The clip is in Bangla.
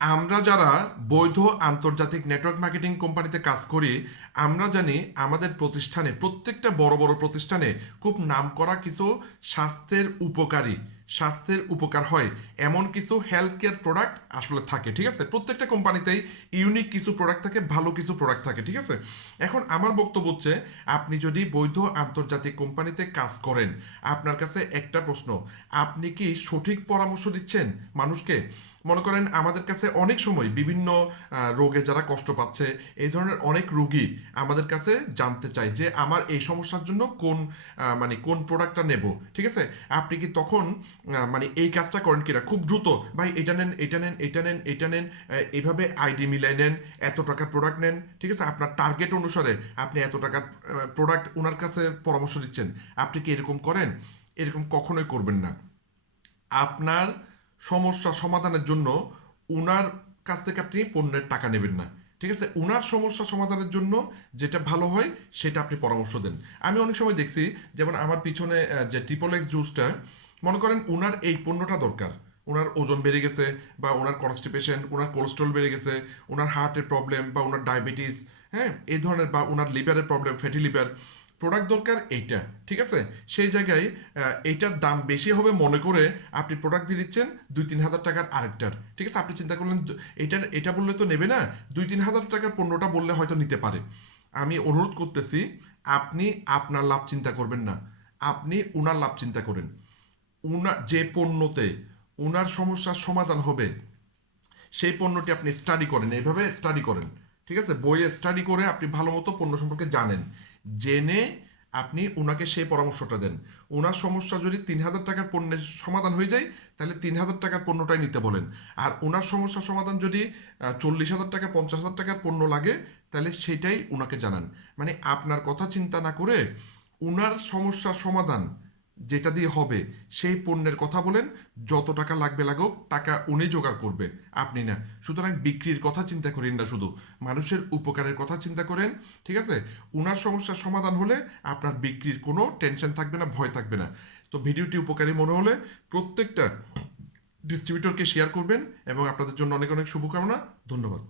আমরা যারা বৈধ আন্তর্জাতিক নেটওয়ার্ক মার্কেটিং কোম্পানিতে কাজ করি, আমরা জানি আমাদের প্রতিষ্ঠানে, প্রত্যেকটা বড় বড় প্রতিষ্ঠানে খুব নামকরা কিছু স্বাস্থ্যের উপকার হয় এমন কিছু হেলথ কেয়ার প্রোডাক্ট আসলে থাকে। ঠিক আছে, প্রত্যেকটা কোম্পানিতেই ইউনিক কিছু প্রোডাক্ট থাকে, ভালো কিছু প্রোডাক্ট থাকে। ঠিক আছে, এখন আমার বক্তব্য হচ্ছে, আপনি যদি বৈধ আন্তর্জাতিক কোম্পানিতে কাজ করেন, আপনার কাছে একটা প্রশ্ন: আপনি কি সঠিক পরামর্শ দিচ্ছেন মানুষকে? মনে করেন আমাদের কাছে অনেক সময় বিভিন্ন রোগে যারা কষ্ট পাচ্ছে, এই ধরনের অনেক রোগী আমাদের কাছে জানতে চায় যে আমার এই সমস্যার জন্য কোন প্রোডাক্টটা নেব। ঠিক আছে, আপনি কি তখন মানে এই কাজটা করেন কিনা খুব দ্রুত, ভাই এটা নেন, এটা নেন, এটা নেন, এটা নেন, এইভাবে আইডি মিলাই নেন, এত টাকার প্রোডাক্ট নেন। ঠিক আছে, আপনার টার্গেট অনুসারে আপনি এত টাকার প্রোডাক্ট ওনার কাছে পরামর্শ দিচ্ছেন। আপনি কি এরকম করেন? এরকম কখনোই করবেন না। আপনার সমস্যা সমাধানের জন্য উনার কাছ থেকে আপনি পণ্যের টাকা নেবেন না। ঠিক আছে, উনার সমস্যা সমাধানের জন্য যেটা ভালো হয় সেটা আপনি পরামর্শ দেন। আমি অনেক সময় দেখছি, যেমন আমার পিছনে যে ট্রিপল এক্স জুসটা, মনে করেন উনার এই পণ্যটা দরকার, ওনার ওজন বেড়ে গেছে, বা ওনার কনস্টিপেশন, ওনার কোলেস্ট্রল বেড়ে গেছে, ওনার হার্টের প্রবলেম, বা ওনার ডায়াবেটিস, হ্যাঁ এই ধরনের, বা ওনার লিভারের প্রবলেম, ফ্যাটি লিভার, প্রোডাক্ট দরকার এইটা। ঠিক আছে, সেই জায়গায় এইটার দাম বেশি হবে মনে করে আপনি প্রোডাক্ট দিয়ে দিচ্ছেন 2-3 হাজার টাকার আরেকটার। ঠিক আছে, আপনি চিন্তা করলেন এটা বললে তো নেবে না, 2-3 হাজার টাকার পণ্যটা বললে হয়তো নিতে পারে। আমি অনুরোধ করতেছি, আপনি আপনার লাভ চিন্তা করবেন না, আপনি উনার লাভ চিন্তা করেন। উনার যে পণ্যতে উনার সমস্যার সমাধান হবে সেই পণ্যটি আপনি স্টাডি করেন, এইভাবে স্টাডি করেন। ঠিক আছে, বইয়ে স্টাডি করে আপনি ভালো মতো পণ্য সম্পর্কে জানেন, জেনে আপনি ওনাকে সেই পরামর্শটা দেন। ওনার সমস্যা যদি 3,000 টাকার পণ্যের সমাধান হয়ে যায়, তাহলে 3,000 টাকার পণ্যটাই নিতে বলেন। আর ওনার সমস্যার সমাধান যদি 40,000 টাকা, 50,000 টাকার পণ্য লাগে, তাহলে সেটাই ওনাকে জানান। মানে আপনার কথা চিন্তা না করে ওনার সমস্যার সমাধান যেটা দিয়ে হবে সেই পণ্যের কথা বলেন। যত টাকা লাগবে লাগুক, টাকা উনি জোগাড় করবে, আপনি না। সুতরাং বিক্রির কথা চিন্তা করেন না, শুধু মানুষের উপকারের কথা চিন্তা করেন। ঠিক আছে, উনার সমস্যার সমাধান হলে আপনার বিক্রির কোনো টেনশন থাকবে না, ভয় থাকবে না। তো ভিডিওটি উপকারী মনে হলে প্রত্যেকটা ডিস্ট্রিবিউটরকে শেয়ার করবেন, এবং আপনাদের জন্য অনেক অনেক শুভকামনা। ধন্যবাদ।